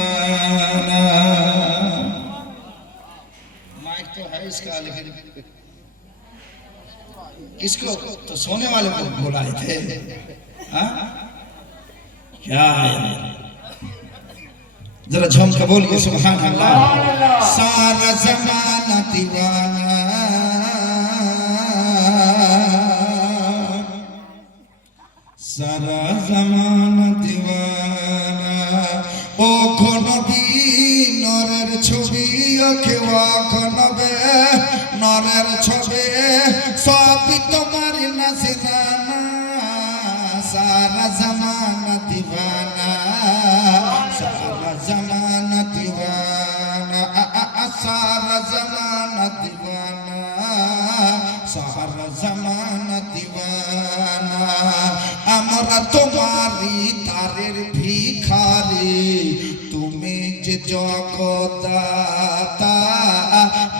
दीवाना। माइक तो है इसका, लेकिन किसको? तो सोने वाले को बुलाए थे। हाँ क्या है? जरा झूम के बोलिए सुभान अल्लाह। सारा जमाना दीवाना, सारा जमाना दीवाना। ও নবী নরের ছবি, কেওয়া নবে নরের ছবি, সবই তোমার নাজিরানা। সারা জমানা দীवाना, सारा जमाना दीवाना, सारा जमाना दीवाना, सारा जमाना दीवाना। আমরা তোমারি তারের ভিখারি, তুমি যে জগদাতা,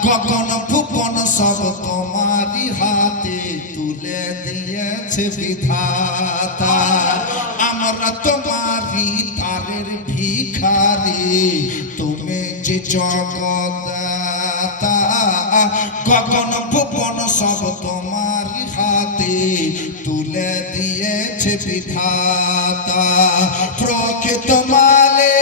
গগন ভুবন সব তোমারি হাতে তুলে দিয়েছে বিধাতা। আমরা তোমারি তারের ভিখারি, তুমি যে জগদাতা, গগন ভুবন সব তোমারি হাতে তুলে দিয়েছে বিধাতা। প্রকৃত মালিক,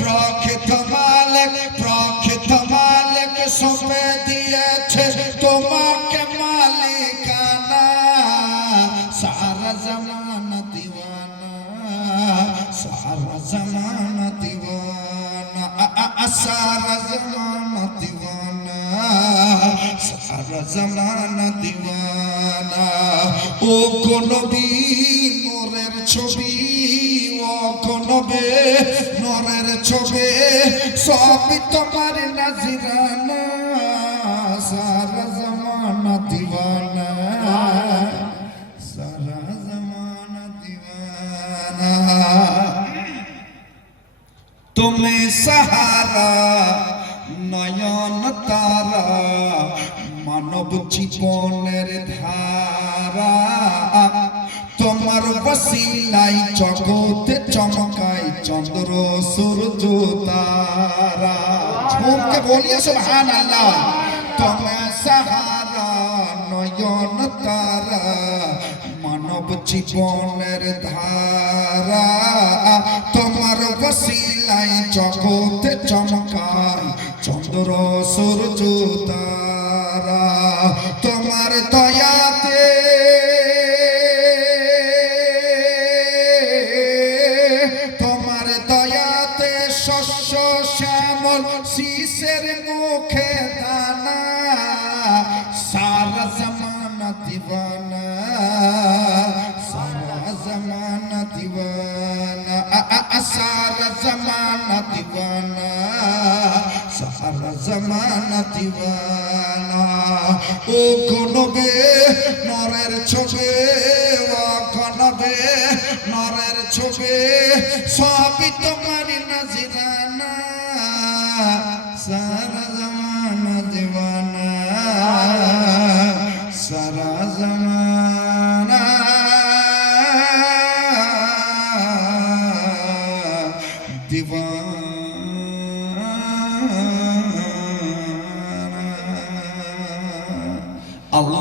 প্রকৃত মালিক, প্রকৃত মালিক সঁপে দিয়েছে তোমাকে মালিকানা। সারা জমানা দীवाना, सारा जमाना दीवाना, सारा जमाना दीवाना, सारा जमाना दीवाना। ও নবী নূরের ছবি, ও নবী নূরের ছবি, সবই তোমার নাজিরানা। সারা জমানা दीवाना, सारा जमाना दीवाना। তুমি সাহারা নয়ন তারা, মানব জীবনের ধারা। তোমার বসিলাই জগতে চমকায় চন্দ্র সূর্য তারা। ঝুমকে বলিয়ে সুবহান আল্লাহ। তুমি সাহারা নয়ন তারা, মানব জীবনের ধারা। তোমার বসিলাই জগতে চমকায় চন্দ্র সূর্য তারা। তোমার দয়াতে, তোমার দয়াতে শস্য শ্যামল, শীষের মুখে দানা। সারা জমানা दीवाना, सारा जमाना दीवाना, सारा जमाना दीवाना, सारा जमाना दीवाना। ও নবী নরের ছবি, ও নবী নরের ছবি, সবই তোমার নাজিরানা। সারা জমানা दीवाना, सारा जमाना